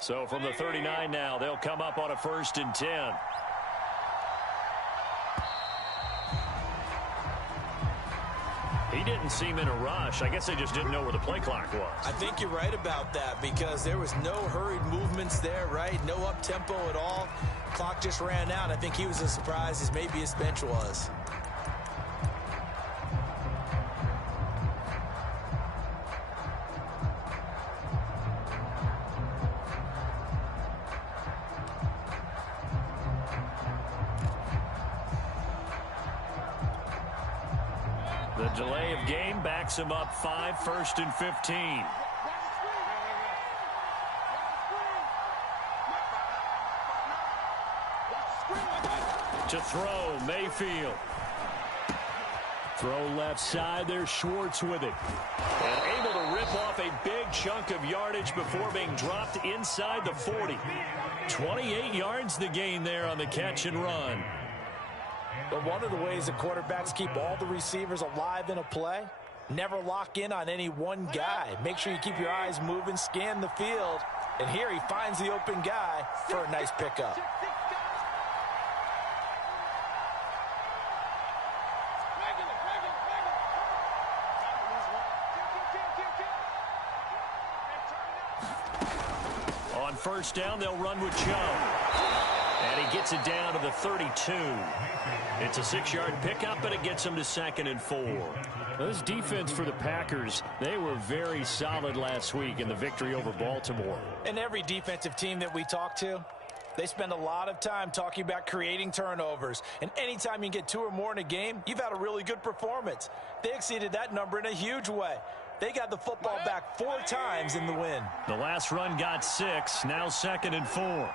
So from the 39 now, they'll come up on a 1st and 10. He didn't seem in a rush. I guess they just didn't know where the play clock was. I think you're right about that because there was no hurried movements there, right? No up-tempo at all. Clock just ran out. I think he was as surprised as maybe his bench was. The delay of game backs him up 5, 1st and 15. To throw, Mayfield. Throw left side, there's Schwartz with it. And able to rip off a big chunk of yardage before being dropped inside the 40. 28 yards the gain there on the catch and run. But one of the ways that quarterbacks keep all the receivers alive in a play, never lock in on any one guy. Make sure you keep your eyes moving, scan the field. And here he finds the open guy for a nice pickup. On 1st down, they'll run with Chubb. And he gets it down to the 32. It's a 6-yard pickup, but it gets him to 2nd and 4. This defense for the Packers, they were very solid last week in the victory over Baltimore. And every defensive team that we talk to, they spend a lot of time talking about creating turnovers. And anytime you get 2 or more in a game, you've had a really good performance. They exceeded that number in a huge way. They got the football back 4 times in the win. The last run got 6, now 2nd and 4.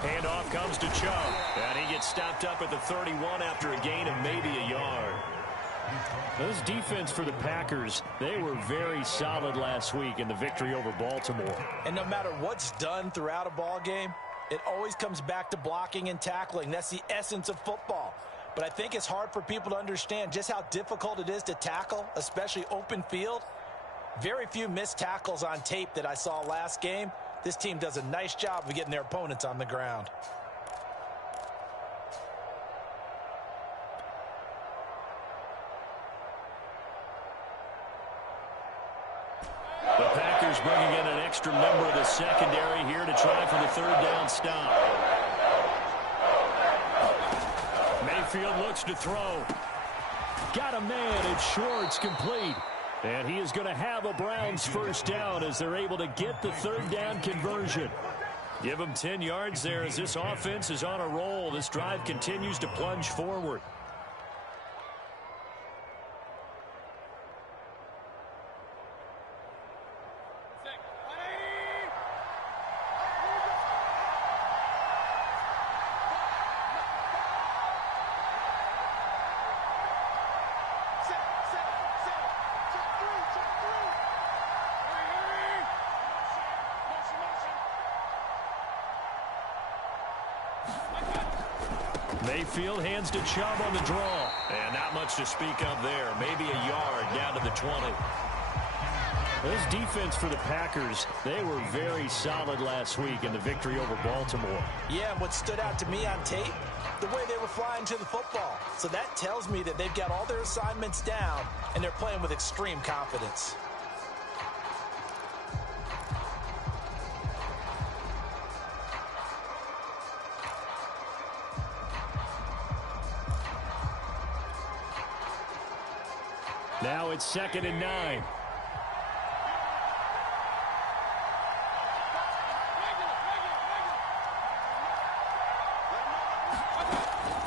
Handoff comes to Chubb, and he gets stopped up at the 31 after a gain of maybe a yard. This defense for the Packers, they were very solid last week in the victory over Baltimore. And no matter what's done throughout a ball game, it always comes back to blocking and tackling. That's the essence of football. But I think it's hard for people to understand just how difficult it is to tackle, especially open field. Very few missed tackles on tape that I saw last game. This team does a nice job of getting their opponents on the ground. The Packers bringing in an extra member of the secondary here to try for the 3rd down stop. Mayfield looks to throw. Got a man, and Schwartz complete. And he is going to have a Browns 1st down as they're able to get the 3rd down conversion. Give them 10 yards there as this offense is on a roll. This drive continues to plunge forward. Mayfield hands to Chubb on the draw. And not much to speak of there. Maybe a yard down to the 20. This defense for the Packers, they were very solid last week in the victory over Baltimore. Yeah, and what stood out to me on tape, the way they were flying to the football. So that tells me that they've got all their assignments down, and they're playing with extreme confidence. Now it's 2nd and 9.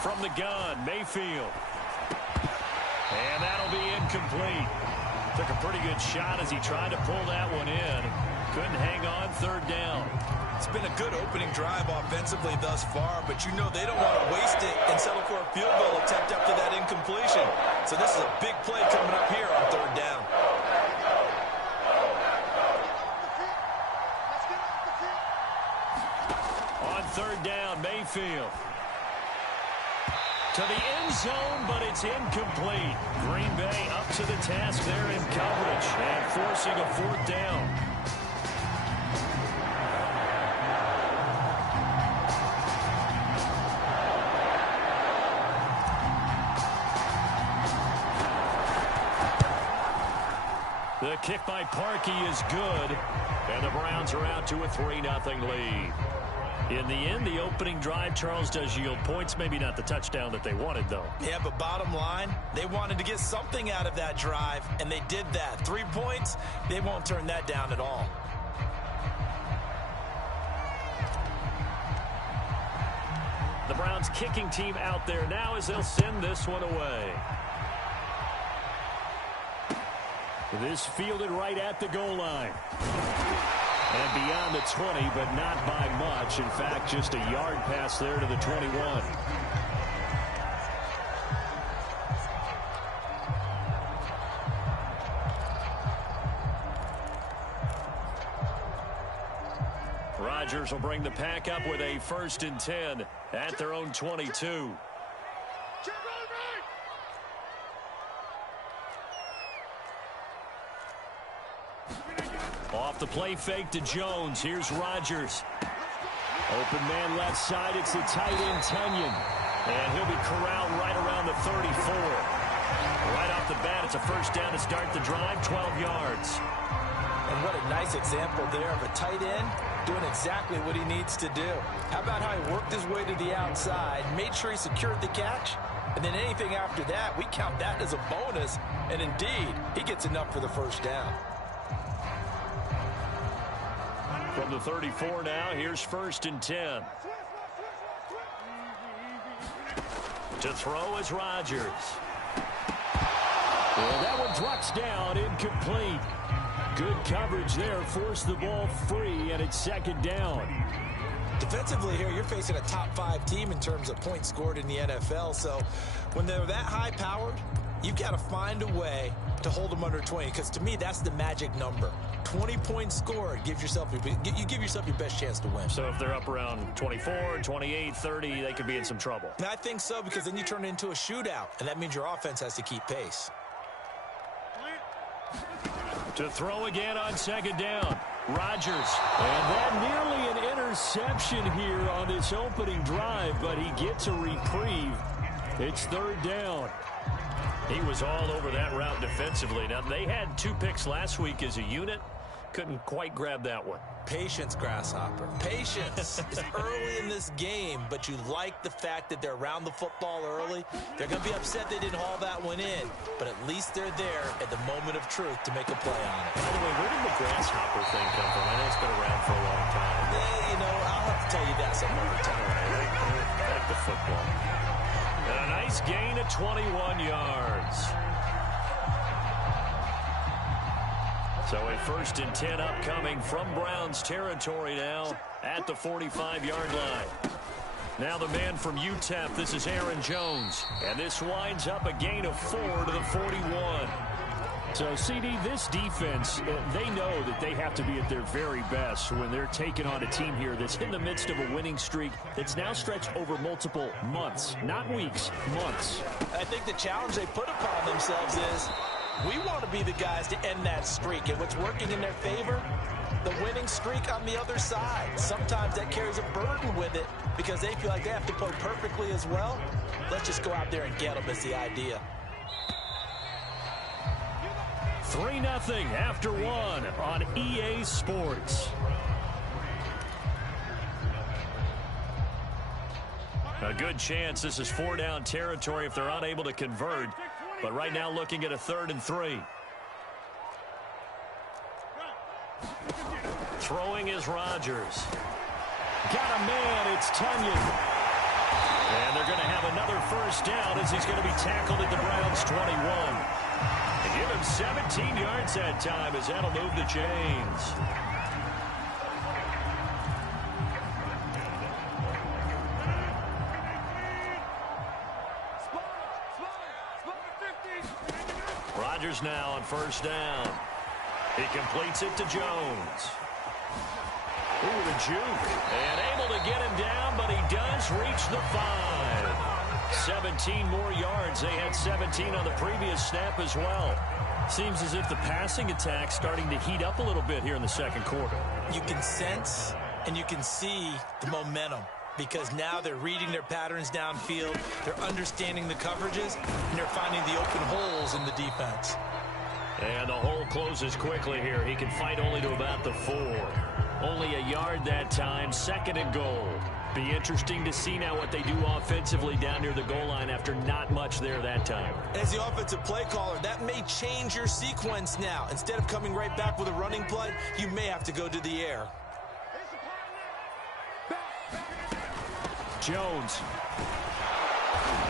From the gun, Mayfield. And that'll be incomplete. Took a pretty good shot as he tried to pull that one in. Couldn't hang on 3rd down. It's been a good opening drive offensively thus far, but you know they don't want to waste it and settle for a field goal attempt after that incompletion. So this is a big play coming up here on 3rd down. On third down. Mayfield to the end zone, but it's incomplete. Green Bay up to the task there in coverage and forcing a fourth down. The kick by Parkey is good, and the Browns are out to a 3-0 lead. In the end, the opening drive, Charles, does yield points. Maybe not the touchdown that they wanted, though. Yeah, but bottom line, they wanted to get something out of that drive, and they did that. 3 points, they won't turn that down at all. The Browns kicking team out there now as they'll send this one away. This fielded right at the goal line. And beyond the 20, but not by much. In fact, just a yard pass there to the 21. Rodgers will bring the pack up with a 1st and 10 at their own 22. Off the play fake to Jones. Here's Rodgers. Open man left side. It's the tight end, Tunyon. And he'll be corralled right around the 34. Right off the bat, it's a 1st down to start the drive, 12 yards. And what a nice example there of a tight end doing exactly what he needs to do. How about how he worked his way to the outside, made sure he secured the catch, and then anything after that, we count that as a bonus. And indeed, he gets enough for the 1st down. From the 34 now, here's 1st and 10. To throw is Rodgers. Well, that one drops down, incomplete. Good coverage there, forced the ball free, and it's 2nd down. Defensively here, you're facing a top 5 team in terms of points scored in the NFL, so when they're that high-powered, you've got to find a way to hold them under 20, because to me, that's the magic number. 20 points scored, you give yourself your best chance to win. So if they're up around 24, 28, 30, they could be in some trouble. And I think so, because then you turn it into a shootout, and that means your offense has to keep pace. To throw again on 2nd down, Rodgers. And that nearly an interception here on this opening drive, but he gets a reprieve. It's 3rd down. He was all over that route defensively. Now, they had 2 picks last week as a unit. Couldn't quite grab that one. Patience, Grasshopper. Patience. It's early in this game, but you like the fact that they're around the football early. They're going to be upset they didn't haul that one in, but at least they're there at the moment of truth to make a play on it. By the way, where did the Grasshopper thing come from? I know it's been around for a long time. Yeah, you know, I'll have to tell you that some other time. Back to football. And a nice gain of 21 yards. So a 1st and 10 upcoming from Browns territory now at the 45-yard line. Now the man from UTEP, this is Aaron Jones. And this winds up a gain of 4 to the 41. So, CD, this defense, they know that they have to be at their very best when they're taking on a team here that's in the midst of a winning streak that's now stretched over multiple months, not weeks, months. I think the challenge they put upon themselves is we want to be the guys to end that streak. And what's working in their favor? The winning streak on the other side. Sometimes that carries a burden with it because they feel like they have to play perfectly as well. Let's just go out there and get them is the idea. 3-0 after 1 on EA Sports. A good chance this is 4-down territory if they're unable to convert. But right now looking at a 3rd and 3. Throwing is Rodgers. Got a man, it's Tunyon. And they're going to have another 1st down as he's going to be tackled at the Browns' 21. And give him 17 yards that time as that'll move the chains. Rodgers now on 1st down. He completes it to Jones. Ooh, the juke. And able to get him down reached the 5. 17 more yards. They had 17 on the previous snap as well. Seems as if the passing attack's starting to heat up a little bit here in the second quarter. You can sense and you can see the momentum because now they're reading their patterns downfield, they're understanding the coverages, and they're finding the open holes in the defense. And the hole closes quickly here. He can fight only to about the 4. Only a yard that time, 2nd and goal. Be interesting to see now what they do offensively down near the goal line after not much there that time. As the offensive play caller, that may change your sequence now. Instead of coming right back with a running play, you may have to go to the air. Jones.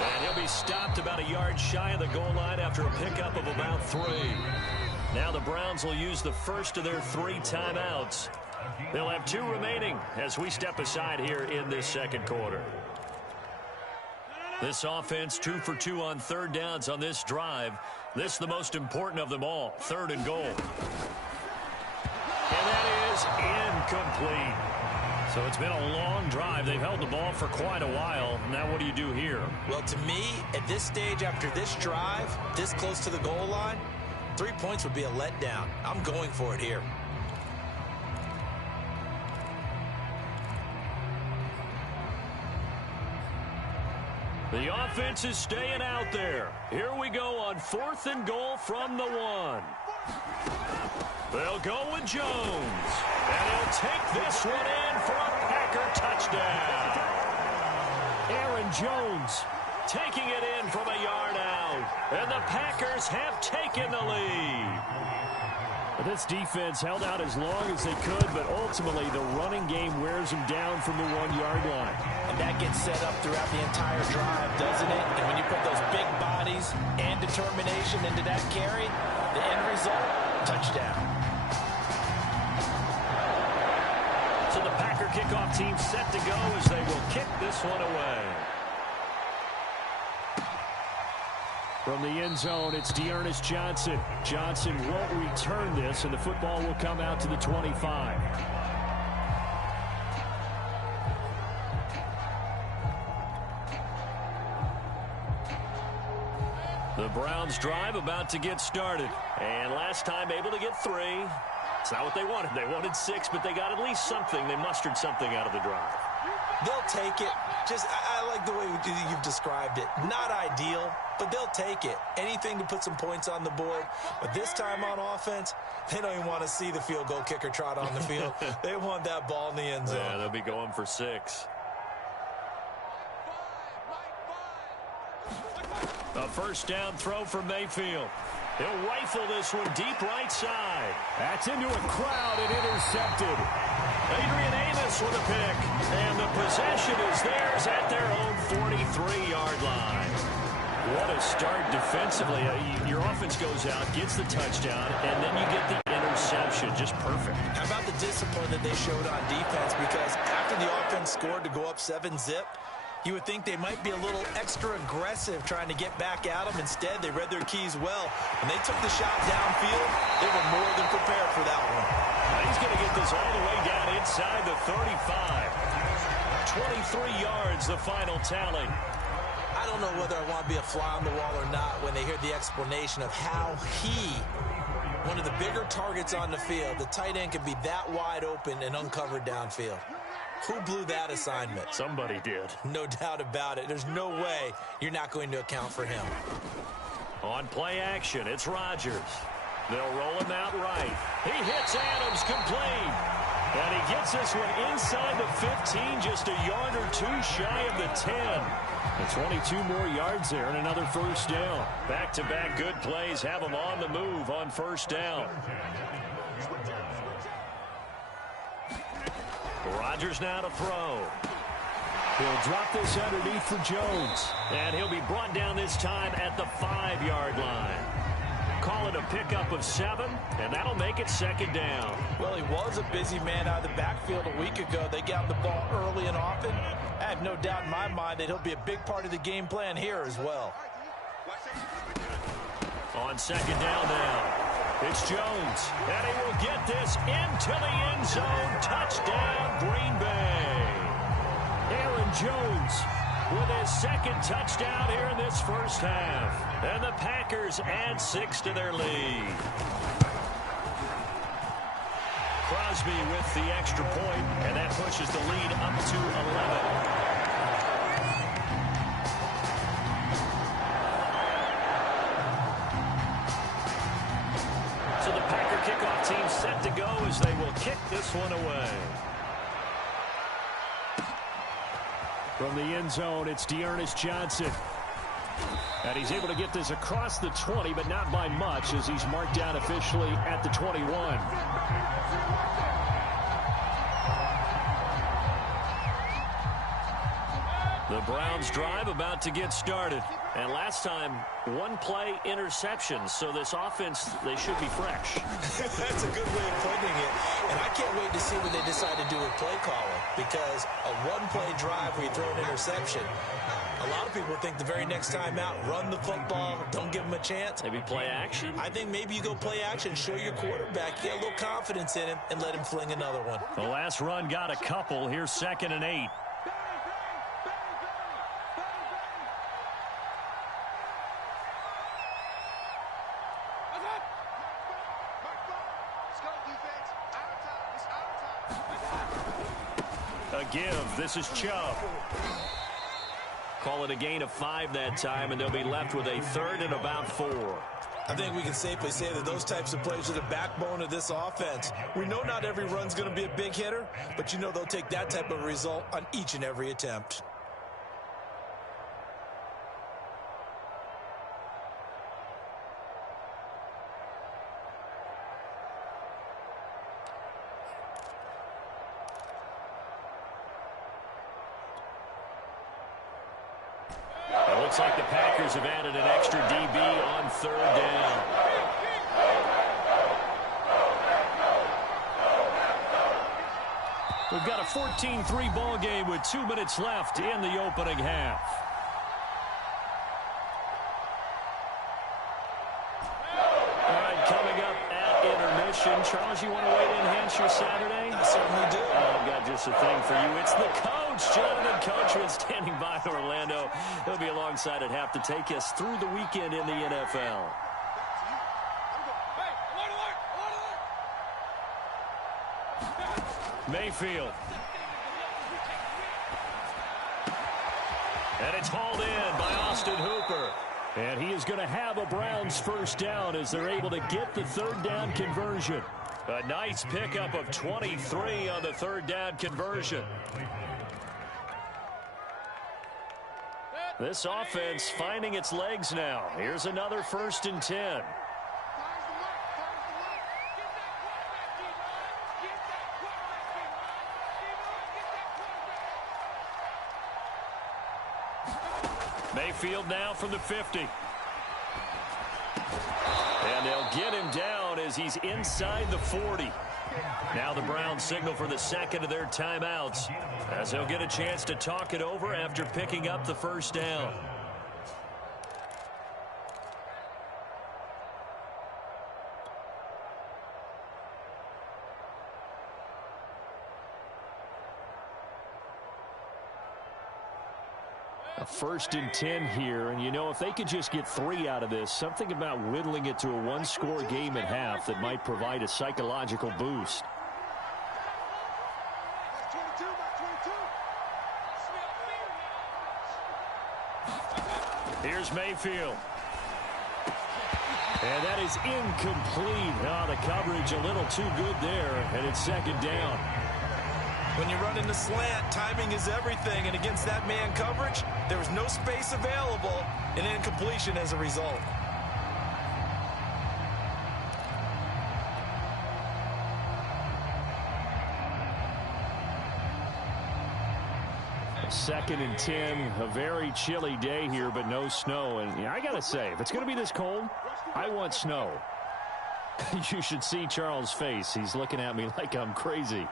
And he'll be stopped about a yard shy of the goal line after a pickup of about 3. Now the Browns will use the first of their 3 timeouts. They'll have 2 remaining as we step aside here in this second quarter. This offense 2 for 2 on 3rd downs on this drive. This the most important of them all, 3rd and goal. And that is incomplete. So it's been a long drive. They've held the ball for quite a while. Now what do you do here? Well, to me, at this stage after this drive, this close to the goal line, 3 points would be a letdown. I'm going for it here. The offense is staying out there. Here we go on 4th and goal from the 1. They'll go with Jones. And he'll take this one in for a Packer touchdown. Aaron Jones taking it in from a yard out. And the Packers have taken the lead. This defense held out as long as they could, but ultimately the running game wears them down from the 1-yard line. And that gets set up throughout the entire drive, doesn't it? And when you put those big bodies and determination into that carry, the end result, touchdown. So the Packer kickoff team set to go as they will kick this one away. From the end zone, it's Dearness Johnson. Johnson won't return this, and the football will come out to the 25. The Browns drive about to get started. And last time able to get 3. It's not what they wanted. They wanted 6, but they got at least something. They mustered something out of the drive. They'll take it. I like the way you've described it. Not ideal, but they'll take it. Anything to put some points on the board. But this time on offense, they don't even want to see the field goal kicker trot on the field. They want that ball in the end zone. Yeah, they'll be going for 6. A first down throw for Mayfield. He'll rifle this one deep right side. That's into a crowd and intercepted. Adrian Amos with a pick. And the possession is theirs at their own 43-yard line. What a start defensively. Your offense goes out, gets the touchdown, and then you get the interception. Just perfect. How about the discipline that they showed on defense? Because after the offense scored to go up 7-zip, you would think they might be a little extra aggressive trying to get back at them. Instead, they read their keys well. When they took the shot downfield, they were more than prepared for that one. Now he's going to get this all the way down inside the 35. 23 yards, the final tally. I don't know whether I want to be a fly on the wall or not when they hear the explanation of how he, one of the bigger targets on the field, the tight end can be that wide open and uncovered downfield. Who blew that assignment? Somebody did. No doubt about it. There's no way you're not going to account for him. On play action, it's Rodgers. They'll roll him out right. He hits Adams complete. And he gets this one inside the 15, just a yard or 2 shy of the 10. And 22 more yards there and another first down. Back-to-back good plays have him on the move on first down. Rodgers now to throw. He'll drop this underneath for Jones. And he'll be brought down this time at the 5-yard line. Call it a pickup of 7, and that'll make it second down. Well, he was a busy man out of the backfield a week ago. They got the ball early and often. I have no doubt in my mind that he'll be a big part of the game plan here as well. On second down now. It's Jones, and he will get this into the end zone. Touchdown, Green Bay. Aaron Jones with his second touchdown here in this first half. And the Packers add 6 to their lead. Crosby with the extra point, and that pushes the lead up to 11. So the Packer kickoff team set to go as they will kick this one away. From the end zone, it's Dearness Johnson. And he's able to get this across the 20, but not by much, as he's marked down officially at the 21. The Browns drive about to get started. And last time, one play interception. So this offense, they should be fresh. That's a good way of putting it. And I can't wait to see what they decide to do with play calling. Because a one-play drive where you throw an interception, a lot of people think the very next time out, run the football, don't give them a chance. Maybe play action? I think maybe you go play action, show your quarterback, get a little confidence in him, and let him fling another one. The last run got a couple. Here's 2nd and 8. A give. This is Chubb. Call it a gain of 5 that time, and they'll be left with a 3rd and about 4. I think we can safely say that those types of plays are the backbone of this offense. We know not every run's going to be a big hitter, but you know they'll take that type of result on each and every attempt. Looks like the Packers have added an extra DB on 3rd down. We've got a 14-3 ball game with 2 minutes left in the opening half. All right, coming up at intermission. Charles, you want to wait in enhance your Saturday? I certainly do. I've got just a thing for you. It's the coach, Jonathan Coachman, standing by Orlando. He'll be alongside at half to take us through the weekend in the NFL. Mayfield. And it's hauled in by Austin Hooper. And he is going to have a Browns first down as they're able to get the 3rd down conversion. A nice pickup of 23 on the 3rd down conversion. This offense finding its legs now. Here's another 1st and 10. Mayfield now from the 50. And they'll get him down as he's inside the 40. Now the Browns signal for the 2nd of their timeouts as they'll get a chance to talk it over after picking up the 1st down. A 1st and 10 here, and you know, if they could just get 3 out of this, something about whittling it to a 1-score game at half that might provide a psychological boost. Here's Mayfield. And that is incomplete. Oh, the coverage a little too good there, and it's 2nd down. When you run in the slant, timing is everything, and against that man coverage, there was no space available, and incompletion as a result. Second and 10, a very chilly day here, but no snow. And yeah, I got to say, if it's going to be this cold, I want snow. You should see Charles' face. He's looking at me like I'm crazy.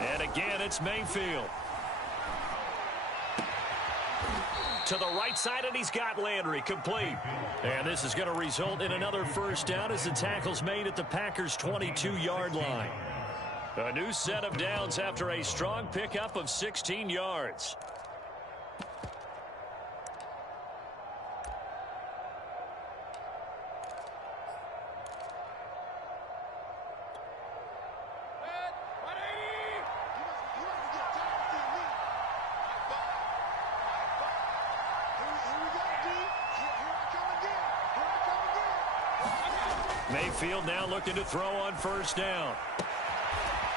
And again, it's Mayfield. To the right side, and he's got Landry complete. And this is going to result in another first down as the tackle's made at the Packers' 22-yard line. A new set of downs after a strong pickup of 16 yards. Mayfield now looking to throw on first down.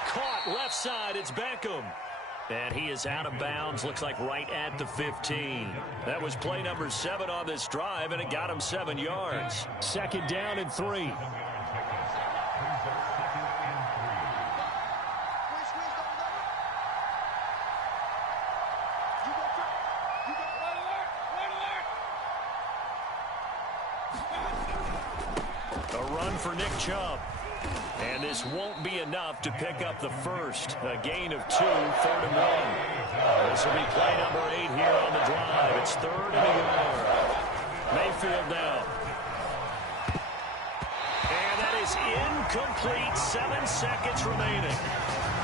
Caught left side. It's Beckham. And he is out of bounds. Looks like right at the 15. That was play number 7 on this drive, and it got him 7 yards. Second down and 3. A run for Nick Chubb. And this won't be enough to pick up the first. A gain of 2, 3rd and 1. This will be play number 8 here on the drive. It's 3rd and a yard. Mayfield now. And that is incomplete. 7 seconds remaining.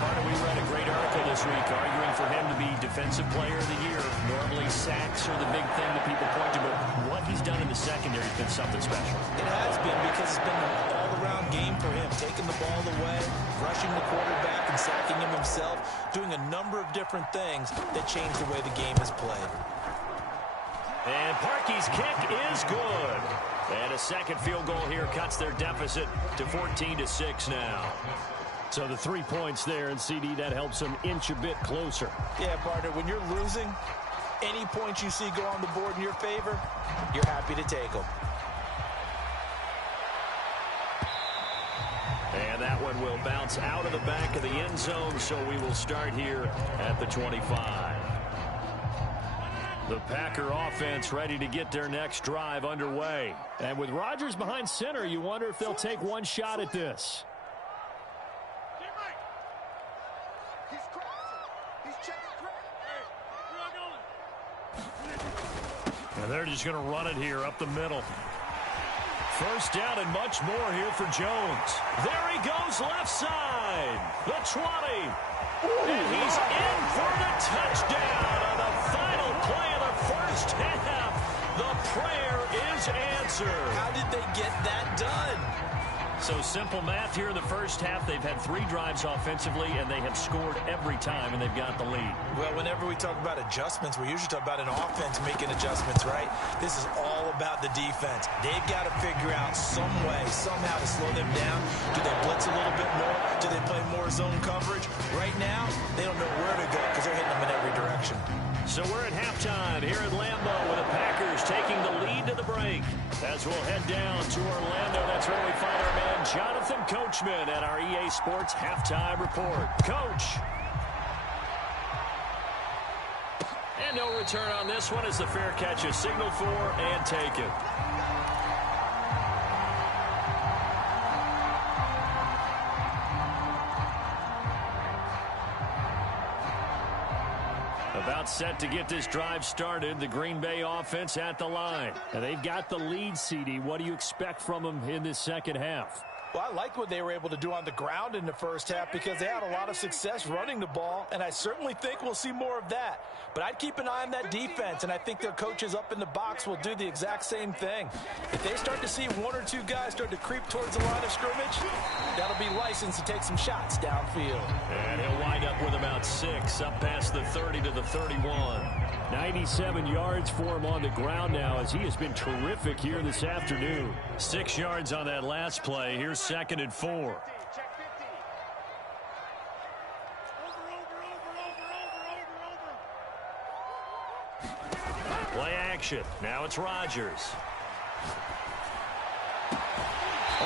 We read a great article this week arguing for him to be Defensive Player of the Year. Normally sacks are the big thing that people point to, but what he's done in the secondary has been something special. It has been, because it's been an all-around game for him. Taking the ball away, rushing the quarterback, and sacking him himself. Doing a number of different things that change the way the game is played. And Parkey's kick is good. And a second field goal here cuts their deficit to 14-6 now. So the 3 points there, and CD, that helps them inch a bit closer. Yeah, partner, when you're losing, any points you see go on the board in your favor, you're happy to take them. And that one will bounce out of the back of the end zone, so we will start here at the 25. The Packer offense ready to get their next drive underway. And with Rodgers behind center, you wonder if they'll take one shot at this. And they're just going to run it here up the middle. First down and much more here for Jones. There he goes left side. The 20. And he's in for the touchdown on the final play of the first half. The prayer is answered. How did they get that done? So simple math here in the first half. They've had 3 drives offensively, and they have scored every time, and they've got the lead. Well, whenever we talk about adjustments, we usually talk about an offense making adjustments, right? This is all about the defense. They've got to figure out some way, somehow to slow them down. Do they blitz a little bit more? Do they play more zone coverage? Right now, they don't know where to go because they're hitting them in every direction. So we're at halftime here at Lambeau with the Packers taking the lead to the break. As we'll head down to Orlando, that's where we find our man Jonathan Coachman at our EA Sports Halftime Report. Coach. And no return on this one as the fair catch is signaled for and taken. About set to get this drive started. The Green Bay offense at the line. And they've got the lead, CD. What do you expect from them in this second half? Well, I liked what they were able to do on the ground in the first half because they had a lot of success running the ball, and I certainly think we'll see more of that. But I'd keep an eye on that defense, and I think their coaches up in the box will do the exact same thing. If they start to see 1 or 2 guys start to creep towards the line of scrimmage, that'll be licensed to take some shots downfield. And he'll wind up with about 6 up past the 30 to the 31. 97 yards for him on the ground now as he has been terrific here this afternoon. 6 yards on that last play. Here's 2nd and 4. Play action. Now it's Rodgers.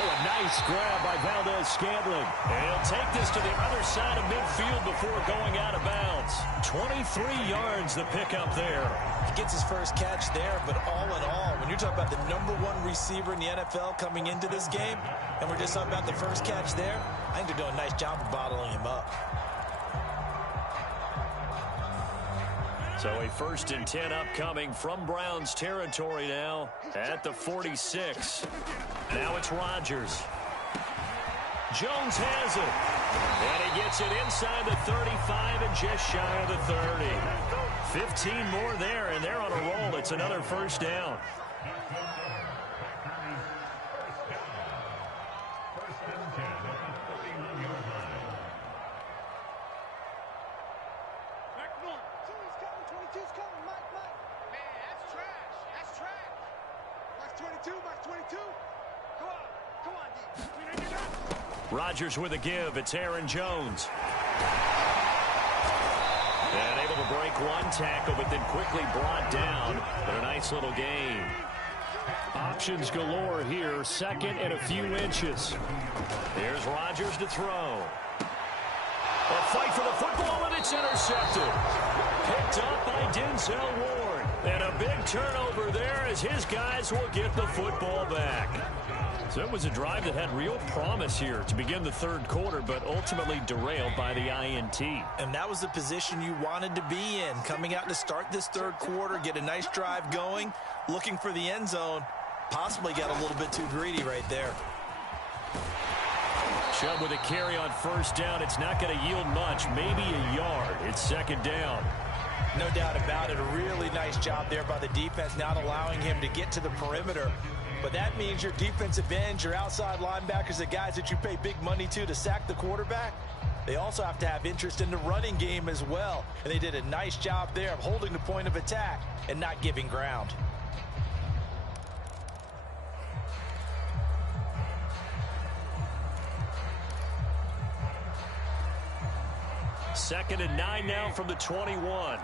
Oh, a nice grab by Valdez-Scantling. And he'll take this to the other side of midfield before going out of bounds. 23 yards the pickup there. He gets his first catch there, but all in all, when you're talking about the #1 receiver in the NFL coming into this game, and we're just talking about the first catch there, I think they're doing a nice job of bottling him up. So a 1st and 10 upcoming from Browns territory now at the 46. Now it's Rodgers. Jones has it. And he gets it inside the 35 and just shy of the 30. 15 more there, and they're on a roll. It's another 1st down. Rodgers with a give. It's Aaron Jones. And able to break one tackle, but then quickly brought down. But a nice little gain. Options galore here. 2nd and a few inches. Here's Rodgers to throw. A fight for the football, and it's intercepted. Picked up by Denzel Ward. And a big turnover there as his guys will get the football back. So it was a drive that had real promise here to begin the 3rd quarter, but ultimately derailed by the INT. And that was the position you wanted to be in, coming out to start this 3rd quarter, get a nice drive going, looking for the end zone, possibly got a little bit too greedy right there. Chubb with a carry on 1st down. It's not going to yield much, maybe a yard. It's 2nd down. No doubt about it. A really nice job there by the defense, not allowing him to get to the perimeter. But that means your defensive ends, your outside linebackers, the guys that you pay big money to sack the quarterback, they also have to have interest in the running game as well. And they did a nice job there of holding the point of attack and not giving ground. Second and 9 now from the 21.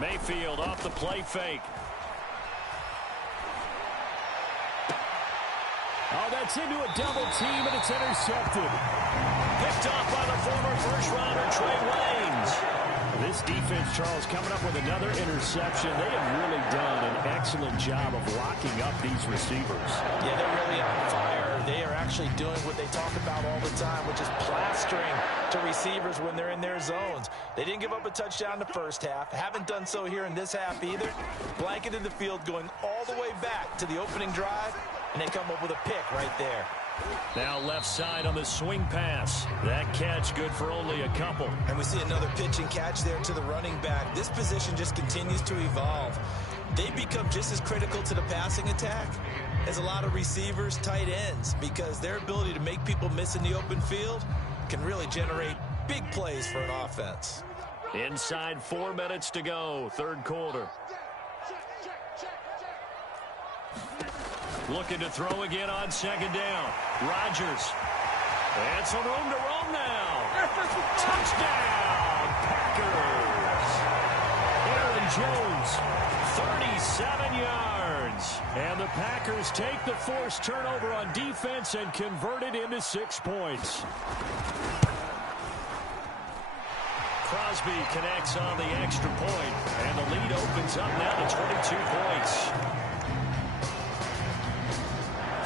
Mayfield off the play fake. Oh, that's into a double team, and it's intercepted. Picked off by the former first-rounder Trey Waynes. This defense, Charles, coming up with another interception. They have really done an excellent job of locking up these receivers. Yeah, they're really on fire. They are actually doing what they talk about all the time, which is plastering to receivers when they're in their zones. They didn't give up a touchdown in the 1st half. Haven't done so here in this half either. Blanketed the field going all the way back to the opening drive, and they come up with a pick right there. Now left side on the swing pass. That catch good for only a couple. And we see another pitch and catch there to the running back. This position just continues to evolve. They become just as critical to the passing attack as a lot of receivers, tight ends, because their ability to make people miss in the open field can really generate big plays for an offense. Inside 4 minutes to go, 3rd quarter. Looking to throw again on 2nd down. Rodgers. And some room to roam now. Touchdown, Packers. Aaron Jones, 37 yards. And the Packers take the forced turnover on defense and convert it into 6 points. Crosby connects on the extra point, and the lead opens up now to 22 points.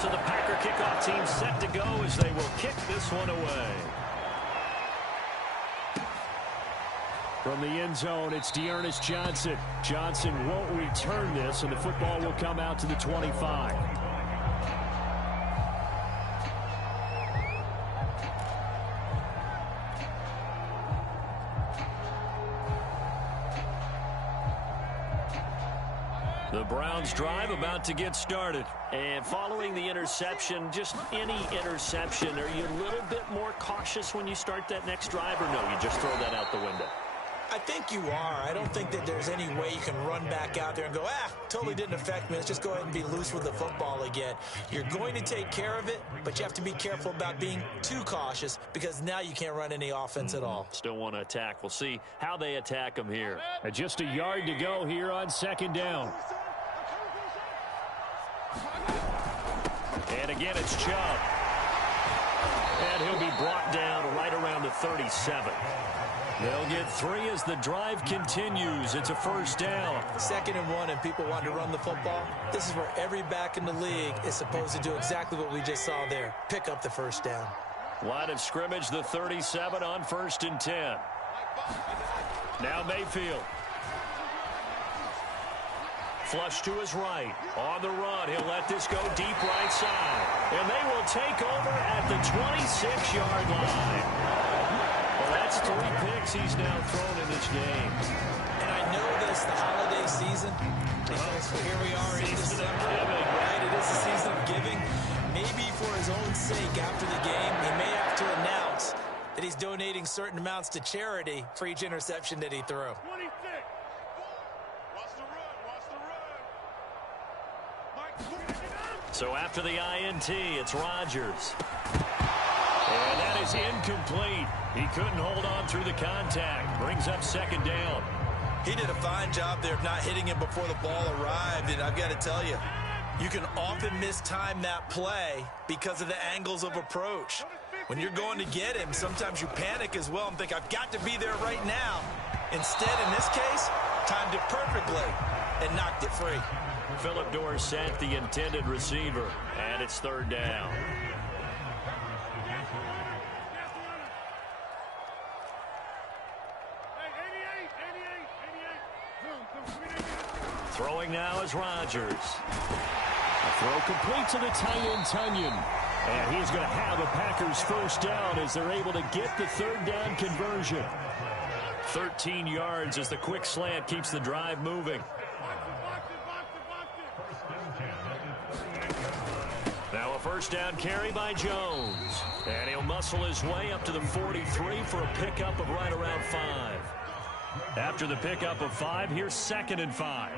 So the Packer kickoff team set to go as they will kick this one away. From the end zone, it's Dearness Johnson. Johnson won't return this, and the football will come out to the 25. The Browns drive about to get started. And following the interception, just any interception, are you a little bit more cautious when you start that next drive, or no, you just throw that out the window? I think you are. I don't think that there's any way you can run back out there and go, totally didn't affect me. Let's just go ahead and be loose with the football again. You're going to take care of it, but you have to be careful about being too cautious because now you can't run any offense at all. Still want to attack. We'll see how they attack them here. Just a yard to go here on 2nd down. And again, it's Chubb. And he'll be brought down right around the 37. They'll get 3 as the drive continues. It's a 1st down. 2nd and 1, and people want to run the football. This is where every back in the league is supposed to do exactly what we just saw there. Pick up the 1st down. Line of scrimmage, the 37 on 1st and 10. Now Mayfield. Flush to his right. On the run, he'll let this go deep right side. And they will take over at the 26-yard line. Well, that's 3 picks he's now thrown in this game. And I know this, the holiday season, because here we are in December, right? It is the season of giving. Maybe for his own sake after the game, he may have to announce that he's donating certain amounts to charity for each interception that he threw. 26. Watch the run. So after the INT, it's Rodgers. And that is incomplete. He couldn't hold on through the contact. Brings up 2nd down. He did a fine job there of not hitting him before the ball arrived, and I've got to tell you, you can often mistime that play because of the angles of approach. When you're going to get him, sometimes you panic as well and think, I've got to be there right now. Instead, in this case, timed it perfectly and knocked it free. Phillip Dorsett, the intended receiver, and it's 3rd down. Throwing now is Rodgers. A throw complete to the tight end, Tunyon. And he's going to have a Packers 1st down as they're able to get the 3rd down conversion. 13 yards as the quick slant keeps the drive moving. Now a 1st down carry by Jones. And he'll muscle his way up to the 43 for a pickup of right around 5. After the pickup of 5, here's 2nd and 5.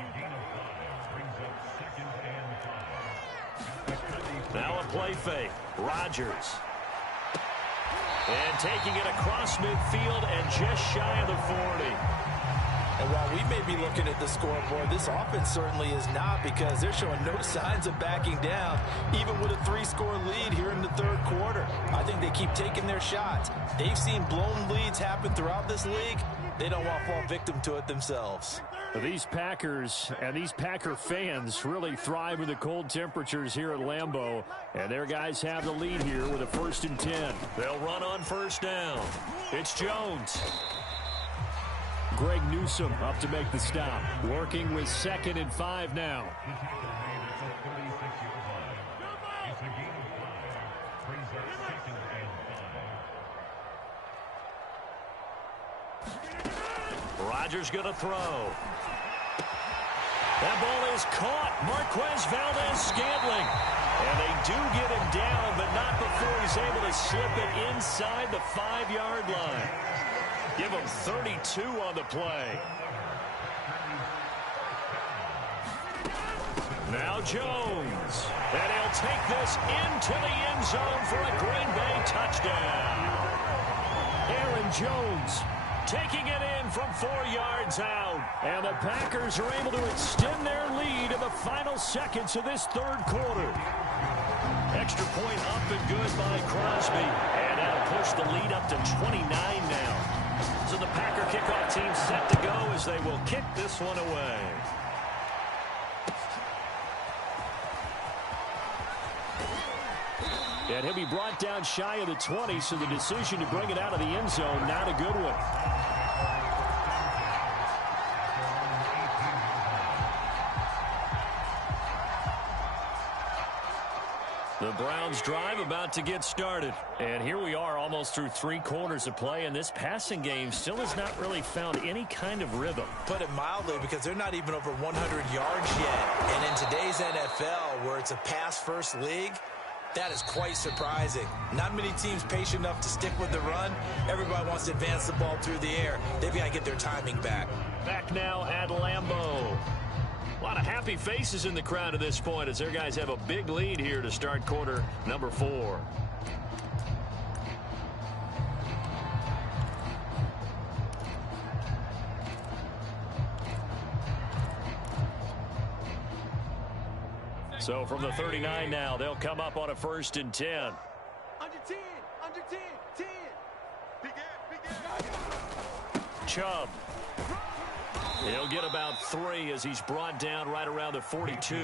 Now a play fake. Rodgers. And taking it across midfield and just shy of the 40. And while we may be looking at the scoreboard, this offense certainly is not, because they're showing no signs of backing down, even with a 3-score lead here in the 3rd quarter. I think they keep taking their shots. They've seen blown leads happen throughout this league. They don't want to fall victim to it themselves. These Packers and these Packer fans really thrive with the cold temperatures here at Lambeau. And their guys have the lead here with a 1st and 10. They'll run on 1st down. It's Jones. Greg Newsome up to make the stop. Working with 2nd and 5 now. Rodgers going to throw. That ball is caught. Marquez Valdez-Scantling. And they do get him down, but not before he's able to slip it inside the 5-yard line. Give him 32 on the play. Now Jones. And he'll take this into the end zone for a Green Bay touchdown. Aaron Jones taking it in from 4 yards out. And the Packers are able to extend their lead in the final seconds of this 3rd quarter. Extra point up and good by Crosby. And that'll push the lead up to 29 now. So the Packer kickoff team set to go as they will kick this one away. And he'll be brought down shy of the 20, so the decision to bring it out of the end zone, not a good one. The Browns drive about to get started. And here we are almost through 3 quarters of play, and this passing game still has not really found any kind of rhythm. Put it mildly, because they're not even over 100 yards yet. And in today's NFL, where it's a pass-first league, that is quite surprising. Not many teams patient enough to stick with the run. Everybody wants to advance the ball through the air. They've got to get their timing back. Back now at Lambeau. A lot of happy faces in the crowd at this point as their guys have a big lead here to start quarter number 4. So from the 39 now, they'll come up on a 1st and 10. Under 10, under 10, 10. Big Ed. Chubb. He'll get about 3 as he's brought down right around the 42.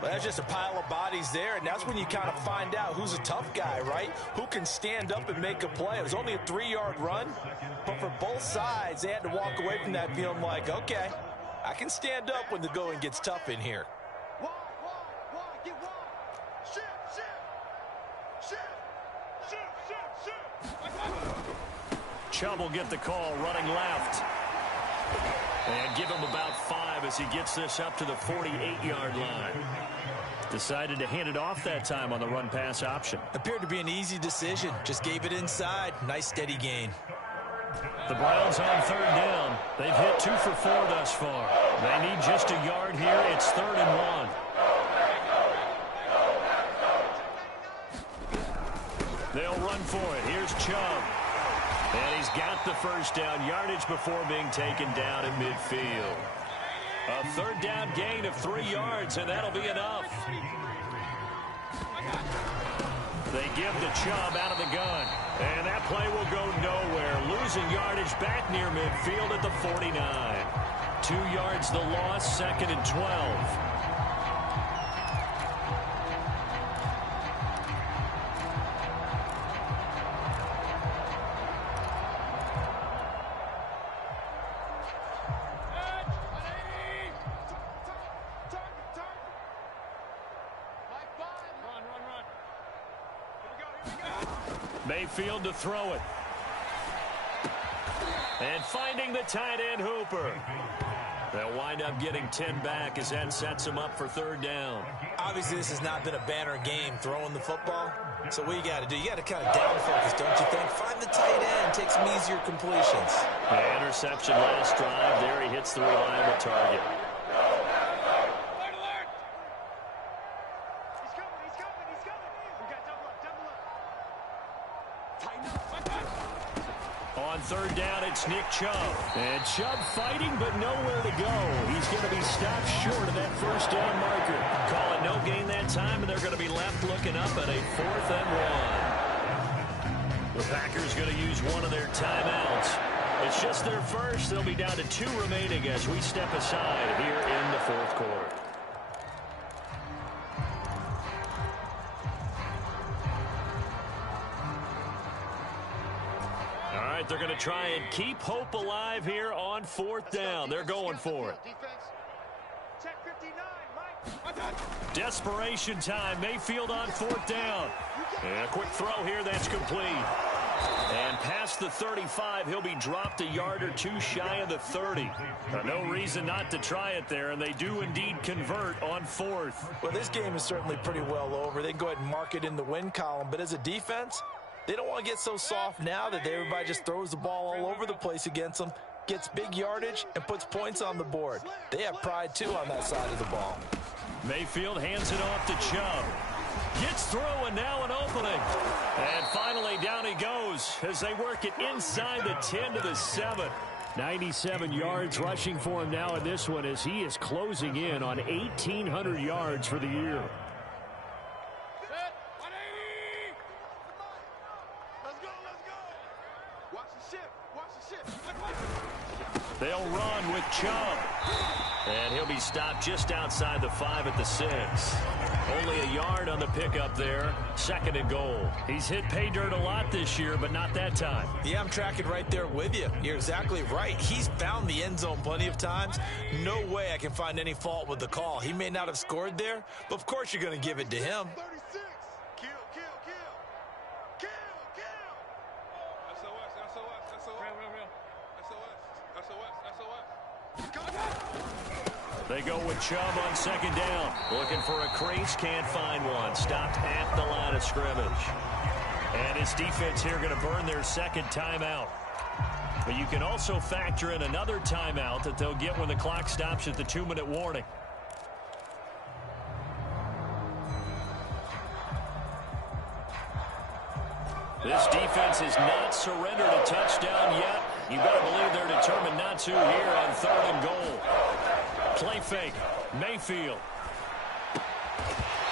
Well, that's just a pile of bodies there, and that's when you kind of find out who's a tough guy, right? Who can stand up and make a play. It was only a 3-yard run, but for both sides, they had to walk away from that feeling like, okay, I can stand up when the going gets tough in here. Get wide. Shift. Chubb will get the call running left. And give him about 5 as he gets this up to the 48-yard line. Decided to hand it off that time on the run-pass option. Appeared to be an easy decision. Just gave it inside. Nice steady gain. The Browns on 3rd down. They've hit 2 for 4 thus far. They need just a yard here. It's 3rd and 1. They'll run for it. Here's Chubb. And he's got the first down yardage before being taken down in midfield. A 3rd down gain of 3 yards, and that'll be enough. They give the Chubb out of the gun. And that play will go nowhere. Losing yardage back near midfield at the 49. 2 yards the loss, 2nd and 12. Mayfield to throw it. And finding the tight end Hooper. They'll wind up getting 10 back as that sets them up for 3rd down. Obviously, this has not been a banner game throwing the football. So what you got to do, you got to kind of down focus, don't you think? Find the tight end, take some easier completions. The interception last drive. There he hits the reliable target. On 3rd down, it's Nick Chubb. And Chubb fighting, but nowhere to go. He's going to be stopped short of that 1st down marker. Call it no gain that time, and they're going to be left looking up at a 4th and 1. The Packers going to use one of their timeouts. It's just their first. They'll be down to 2 remaining as we step aside here in the 4th quarter. They're going to try and keep hope alive here on 4th down. They're going for it. Desperation time. Mayfield on 4th down. And a quick throw here. That's complete. And past the 35, he'll be dropped a yard or 2 shy of the 30. No reason not to try it there, and they do indeed convert on 4th. Well, this game is certainly pretty well over. They can go ahead and mark it in the win column, but as a defense, they don't want to get so soft now that everybody just throws the ball all over the place against them, gets big yardage, and puts points on the board. They have pride, too, on that side of the ball. Mayfield hands it off to Chubb. Gets through, and now an opening. And finally, down he goes as they work it inside the 10 to the 7. 97 yards rushing for him now in this one as he is closing in on 1,800 yards for the year. They'll run with Chubb. And he'll be stopped just outside the 5 at the 6. Only a yard on the pickup there. 2nd and goal. He's hit pay dirt a lot this year, but not that time. Yeah, I'm tracking right there with you. You're exactly right. He's found the end zone plenty of times. No way I can find any fault with the call. He may not have scored there, but of course you're going to give it to him. 36. Kill. They go with Chubb on 2nd down. Looking for a crease, can't find one. Stopped at the line of scrimmage. And his defense here going to burn their 2nd timeout. But you can also factor in another timeout that they'll get when the clock stops at the 2-minute warning. This defense has not surrendered a touchdown yet. You better believe they're determined not to here on 3rd and goal. Play fake. Mayfield.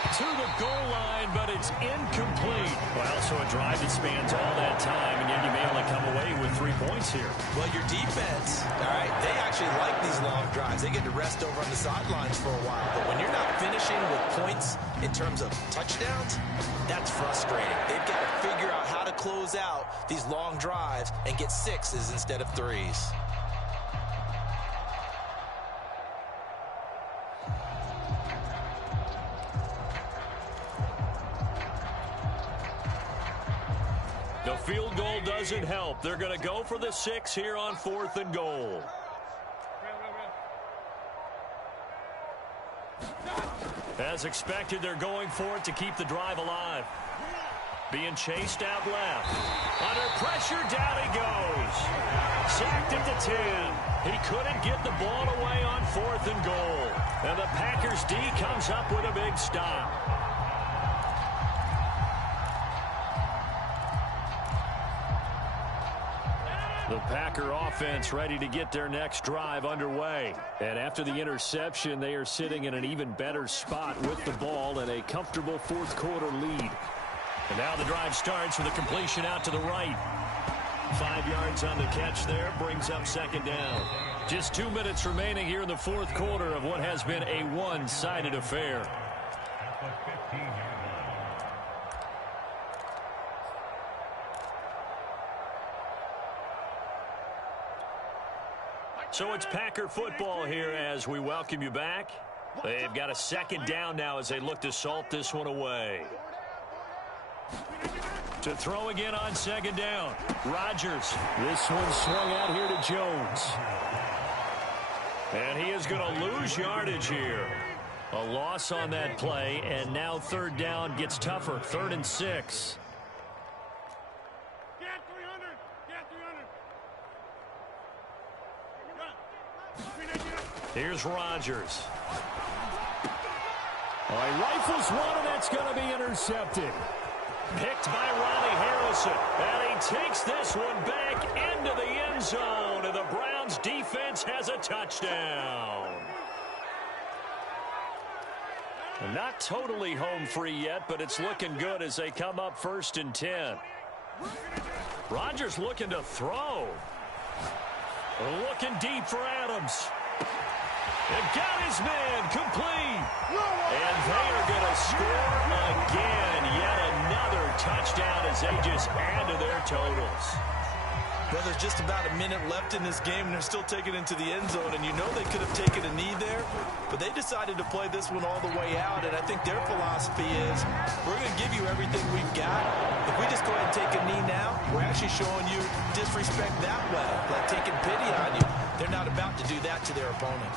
To the goal line, but it's incomplete. Well, so a drive that spans all that time, and yet you may only come away with 3 points here. Well, your defense, all right, they actually like these long drives. They get to rest over on the sidelines for a while. But when you're not finishing with points in terms of touchdowns, that's frustrating. They've got to figure out how to close out these long drives and get 6s instead of 3s. The field goal doesn't help. They're going to go for the 6 here on 4th and goal. As expected, they're going for it to keep the drive alive. Being chased out left. Under pressure, down he goes. Sacked at the 10. He couldn't get the ball away on 4th and goal. And the Packers D comes up with a big stop. The Packer offense ready to get their next drive underway. And after the interception, they are sitting in an even better spot with the ball and a comfortable 4th quarter lead. And now the drive starts with a completion out to the right. 5 yards on the catch there, brings up 2nd down. Just 2 minutes remaining here in the 4th quarter of what has been a one-sided affair. So it's Packer football here as we welcome you back. They've got a 2nd down now as they look to salt this one away. To throw again on 2nd down. Rodgers. This one swung out here to Jones. And he is going to lose yardage here. A loss on that play, and now 3rd down gets tougher. 3rd and 6. Here's Rodgers. Oh, he rifles one, and that's going to be intercepted. Picked by Ronnie Harrison. And he takes this one back into the end zone. And the Browns defense has a touchdown. Not totally home free yet, but it's looking good as they come up 1st and 10. Rodgers looking to throw. Looking deep for Adams. And got his man complete. And they are going to score again. Yet another touchdown as they just add to their totals. Well, there's just about a minute left in this game, and they're still taking it into the end zone. And you know they could have taken a knee there, but they decided to play this one all the way out. And I think their philosophy is, we're going to give you everything we've got. If we just go ahead and take a knee now, we're actually showing you disrespect that way, like taking pity on you. They're not about to do that to their opponent.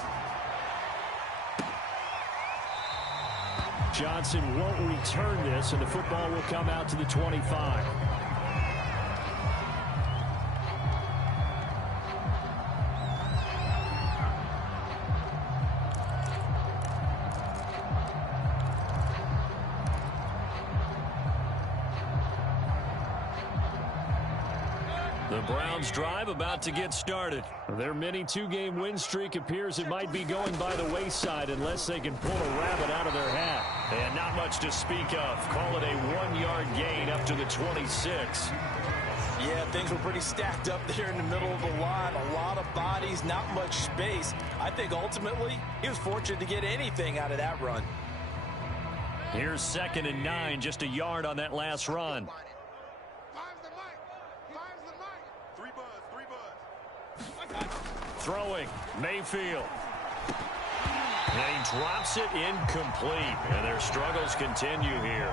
Johnson won't return this, and the football will come out to the 25. The Browns drive about to get started. Their mini 2-game win streak appears it might be going by the wayside unless they can pull a rabbit out of their hat. And not much to speak of. Call it a 1-yard gain up to the 26. Yeah, things were pretty stacked up there in the middle of the line. A lot of bodies, not much space. I think ultimately he was fortunate to get anything out of that run. Here's 2nd and 9, just a yard on that last run. Throwing, Mayfield. And he drops it incomplete. And their struggles continue here.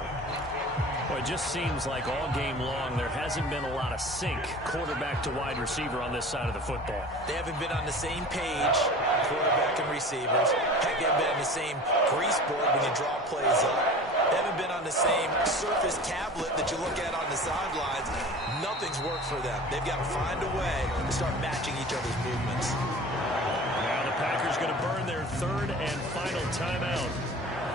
Well, it just seems like all game long there hasn't been a lot of sync quarterback to wide receiver on this side of the football. They haven't been on the same page, quarterback and receivers. Heck, they haven't been on the same grease board when you draw plays up. They haven't been on the same surface tablet that you look at on the sidelines. Nothing's worked for them. They've got to find a way to start matching each other's movements. Now the Packers going to burn their 3rd and final timeout.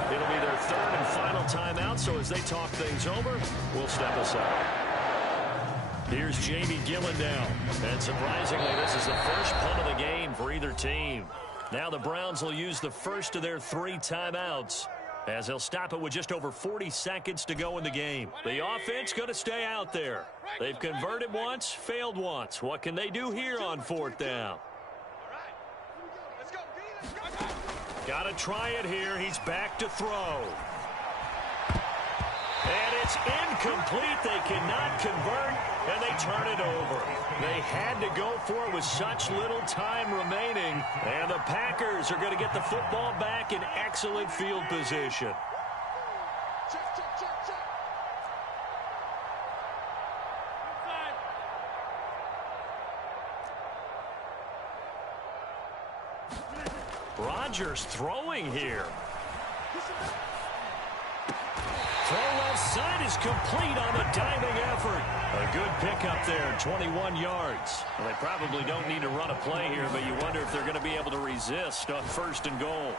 It'll be their 3rd and final timeout, so as they talk things over, we'll step aside. Here's Jamie Gillendow. And surprisingly, this is the first punt of the game for either team. Now the Browns will use the first of their 3 timeouts as they'll stop it with just over 40 seconds to go in the game. The offense going to stay out there. They've converted once, failed once. What can they do here on 4th down? Got to try it here. He's back to throw. And it's incomplete. They cannot convert, and they turn it over. They had to go for it with such little time remaining, and the Packers are going to get the football back in excellent field position. Rodgers throwing here. Throw left side is complete on the diving effort. A good pickup there, 21 yards. Well, they probably don't need to run a play here, but you wonder if they're going to be able to resist on 1st and goal.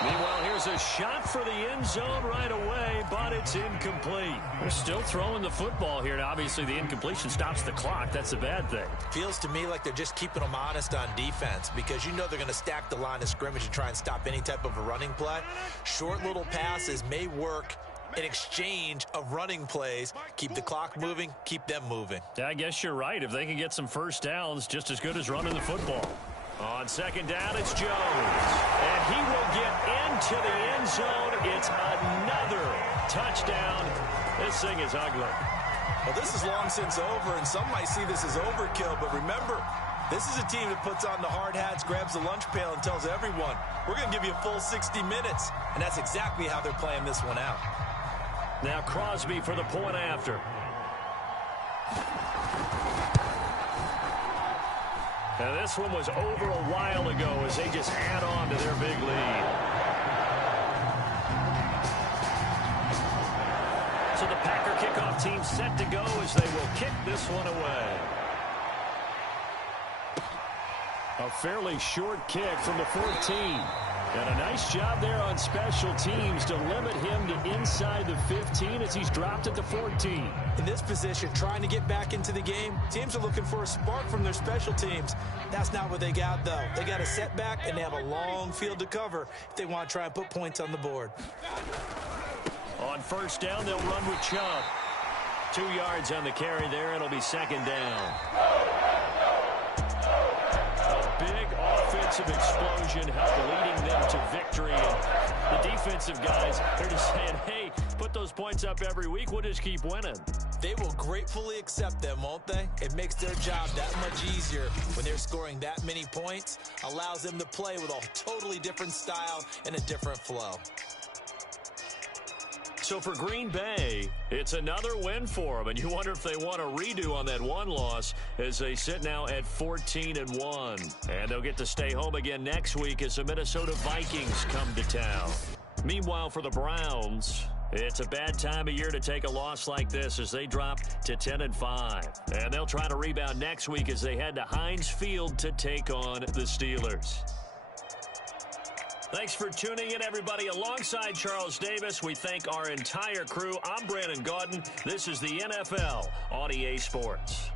Meanwhile, here's a shot for the end zone right away, but it's incomplete. They're still throwing the football here, and obviously the incompletion stops the clock. That's the bad thing. Feels to me like they're just keeping them honest on defense because you know they're going to stack the line of scrimmage and try and stop any type of a running play. Short little passes may work in exchange of running plays. Keep the clock moving, keep them moving. Yeah, I guess you're right. If they can get some first downs, just as good as running the football. On 2nd down, it's Jones. And he will get into the end zone. It's another touchdown. This thing is ugly. Well, this is long since over, and some might see this as overkill. But remember, this is a team that puts on the hard hats, grabs the lunch pail, and tells everyone, we're going to give you a full 60 minutes. And that's exactly how they're playing this one out. Now Crosby for the point after. Now this one was over a while ago as they just add on to their big lead. So the Packer kickoff team set to go as they will kick this one away. A fairly short kick from the 14. And a nice job there on special teams to limit him to inside the 15 as he's dropped at the 14. In this position, trying to get back into the game, teams are looking for a spark from their special teams. That's not what they got, though. They got a setback, and they have a long field to cover if they want to try and put points on the board. On 1st down, they'll run with Chubb. 2 yards on the carry there. It'll be 2nd down. Big offensive explosion helped leading them to victory. And the defensive guys, they're just saying, hey, put those points up every week. We'll just keep winning. They will gratefully accept them, won't they? It makes their job that much easier when they're scoring that many points. Allows them to play with a totally different style and a different flow. So for Green Bay, it's another win for them, and you wonder if they want a redo on that one loss as they sit now at 14-1. And they'll get to stay home again next week as the Minnesota Vikings come to town. Meanwhile, for the Browns, it's a bad time of year to take a loss like this as they drop to 10-5. And they'll try to rebound next week as they head to Heinz Field to take on the Steelers. Thanks for tuning in, everybody. Alongside Charles Davis, we thank our entire crew. I'm Brandon Gaudin. This is the NFL on EA Sports.